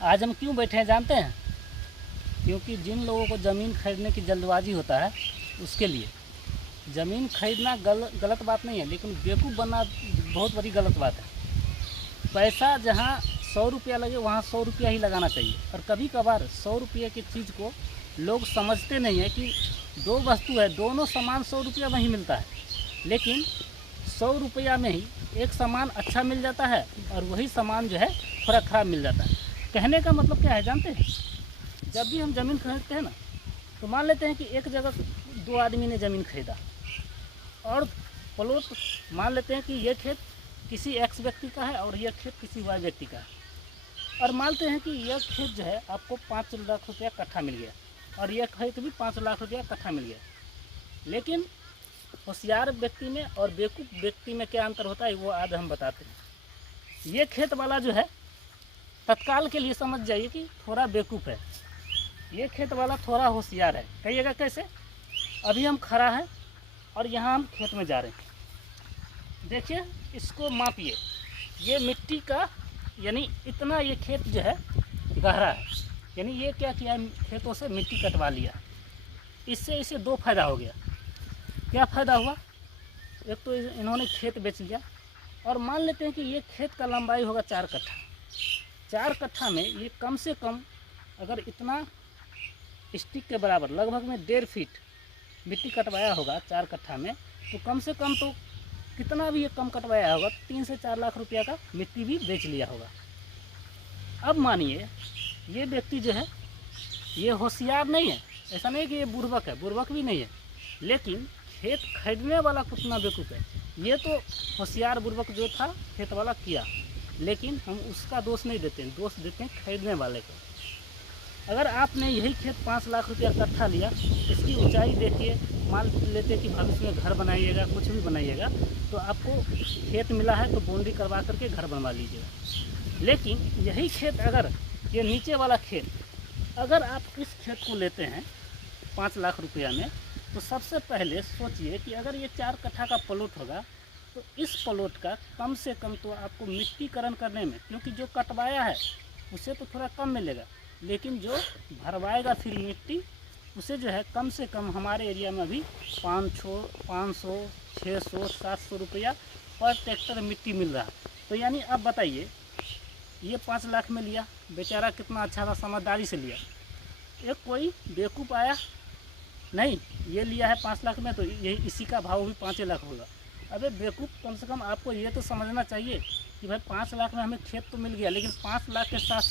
आज हम क्यों बैठे हैं जानते हैं? क्योंकि जिन लोगों को ज़मीन खरीदने की जल्दबाजी होता है उसके लिए। ज़मीन खरीदना गलत बात नहीं है, लेकिन बेवकूफ़ बनना बहुत बड़ी गलत बात है। पैसा जहाँ 100 रुपया लगे वहाँ 100 रुपया ही लगाना चाहिए। और कभी कभार 100 रुपये की चीज़ को लोग समझते नहीं है कि दो वस्तु है, दोनों सामान 100 रुपया में ही मिलता है, लेकिन 100 रुपया में ही एक सामान अच्छा मिल जाता है और वही सामान जो है थोड़ा ख़राब मिल जाता है। कहने का मतलब क्या है जानते हैं? जब भी हम ज़मीन खरीदते हैं ना, तो मान लेते हैं कि एक जगह दो आदमी ने ज़मीन खरीदा और प्लॉट मान लेते हैं कि ये खेत किसी एक्स व्यक्ति का है और यह खेत किसी वाई व्यक्ति का है, और मानते हैं कि यह खेत जो है आपको 5 लाख रुपया कट्ठा मिल गया और यह खेत भी 5 लाख रुपया कट्ठा मिल गया। लेकिन होशियार व्यक्ति में और बेवकूफ़ व्यक्ति में क्या अंतर होता है वो आज हम बताते हैं। ये खेत वाला जो है तत्काल के लिए समझ जाइए कि थोड़ा बेवकूफ़ है, ये खेत वाला थोड़ा होशियार है। कहिएगा कैसे? अभी हम खड़ा हैं और यहाँ हम खेत में जा रहे हैं, देखिए इसको मापिए, ये मिट्टी का यानी इतना ये खेत जो है गहरा है, यानी ये क्या किया है, खेतों से मिट्टी कटवा लिया। इससे इसे दो फायदा हो गया। क्या फ़ायदा हुआ? एक तो इन्होंने खेत बेच लिया, और मान लेते हैं कि ये खेत का लंबाई होगा 4 कट्ठा। 4 कट्ठा में ये कम से कम अगर इतना स्टिक के बराबर लगभग में 1.5 फीट मिट्टी कटवाया होगा 4 कट्ठा में, तो कम से कम तो कितना भी ये कम कटवाया होगा 3 से 4 लाख रुपया का मिट्टी भी बेच लिया होगा। अब मानिए ये व्यक्ति जो है ये होशियार नहीं है, ऐसा नहीं कि ये बुर्बक है, बुर्बक भी नहीं है, लेकिन खेत खरीदने वाला कितना बेवकूफ़ है। ये तो होशियार बुर्बक जो था खेत वाला किया, लेकिन हम उसका दोष नहीं देते हैं, दोष देते हैं खरीदने वाले को। अगर आपने यही खेत 5 लाख रुपया कट्ठा लिया, इसकी ऊंचाई देखिए, मान लेते कि भविष्य में घर बनाइएगा, कुछ भी बनाइएगा, तो आपको खेत मिला है तो बाउंड्री करवा करके घर बनवा लीजिएगा। लेकिन यही खेत अगर ये नीचे वाला खेत अगर आप इस खेत को लेते हैं 5 लाख रुपया में, तो सबसे पहले सोचिए कि अगर ये 4 कट्ठा का प्लॉट होगा तो इस प्लॉट का कम से कम तो आपको मिट्टीकरण करने में, क्योंकि जो कटवाया है उसे तो थोड़ा कम मिलेगा, लेकिन जो भरवाएगा फिर मिट्टी उसे जो है कम से कम हमारे एरिया में अभी 500, 600, 700 रुपया पर ट्रैक्टर मिट्टी मिल रहा है। तो यानी अब बताइए, ये 5 लाख में लिया, बेचारा कितना अच्छा था, समझदारी से लिया। एक कोई बेवकूफ़ आया, नहीं ये लिया है 5 लाख में तो यही इसी का भाव भी 5 लाख होगा। अबे बेवकूफ़, कम से कम आपको ये तो समझना चाहिए कि भाई 5 लाख में हमें खेत तो मिल गया, लेकिन 5 लाख के साथ साथ